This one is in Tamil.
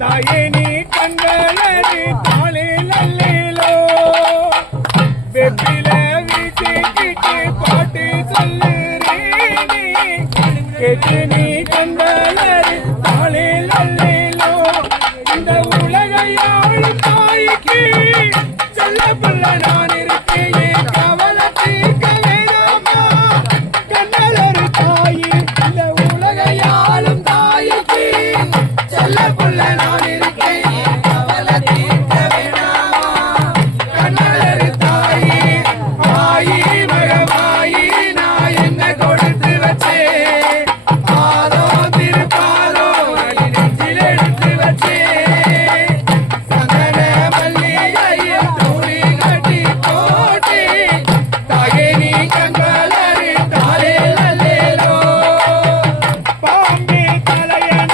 தாயே நீ கண்களடி தாளில் அல்லிலோ வெப்பில வீசிக்கிட்டு பாட்டு சொல்லுறீ கேட்டு நீ கண்களடி தாளில் இந்த உலகையாள் தாய்க்கு செல்ல பிள்ளை சொல்ல புள்ள நான்